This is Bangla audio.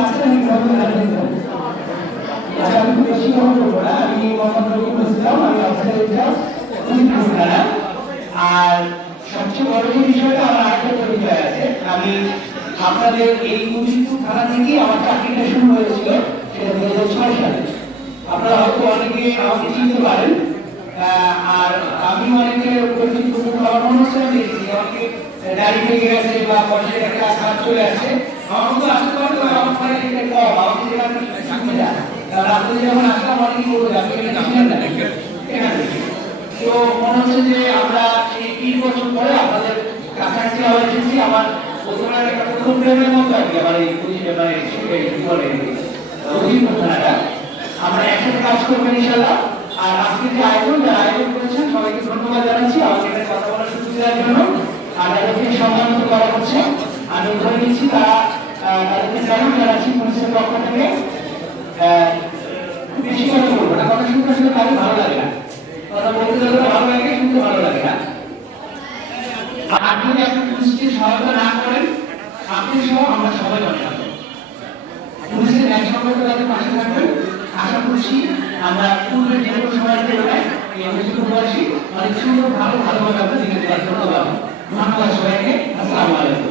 আছেন আমি কিভাবে জানতে চাই। আচ্ছা আমি খুব বেশি কথা বলবো না, আমি মোহাম্মদ রফিকুল ইসলাম, আমি অফিসার ইনচার্জ উজিরপুর থানা। আর সবচেয়ে বড় যে বিষয়টা আমার আরেকটা পরিচয় আছে, আমি আপনাদের এই উজিরপুর থানা থেকে আমার চাকরিটা শুরু হয়েছিল সেটা 2006 সালে। আপনারা হয়তো অনেকে আমাকে চিনতে পারেন, আর আমি অনেকে পরিচিত আমার মনে হচ্ছে আমি দেখেছি আমাকে দাঁড়িয়ে থেকে গেছে বা বয়সের একটা কাজ চলে আসে আমার মতো আসতে পারে তো আমার ফলে এটা কম আমাকে যেটা সুবিধা রাস্তায় যখন আসলাম অনেকেই বলতে আপনি এটা ছিলেন না এখানে। তো মনে হচ্ছে যে আমরা এই 3 বছর পরে আপনাদের কাছাকাছি আবার এসেছি। আমার প্রথমে একটা প্রথম প্রেমের মতো আর কি আমার এই জীবনে ঘটনাটা আমরা একসাথে কাজ করবেন ইনশাআল্লাহ। আর আজকে যে আয়োজন করেছেন সবাইকে ধন্যবাদ জানাচ্ছি আমাকে এখানে কথা বলার সুযোগ দেওয়ার জন্য। আর তাদেরকে সম্মানিত করা হচ্ছে, আমি ধরে নিচ্ছি তারা তাদেরকে স্বাগত জানাচ্ছি পুলিশের পক্ষ থেকে। খুব বেশি কথা বলবো না, কথা শুনতে আসলে কারো ভালো লাগে না, কথা বলতে যতটা ভালো লাগে শুনতে ভালো লাগে না। আর যদি আপনি পুলিশকে সহায়তা না করেন আপনি সহ আমরা সবাই অনেক আছি পুলিশের ন্যায় সঙ্গত তাদের পাশে থাকবেন। আশা করছি আমরা পূর্বের যে কোনো সময় তুলনায় এই অভিযোগবাসী অনেক সুন্দর ভালোভাবে আমরা দিকে ধন্যবাদ সবাইকে। আসসালামু আলাইকুম।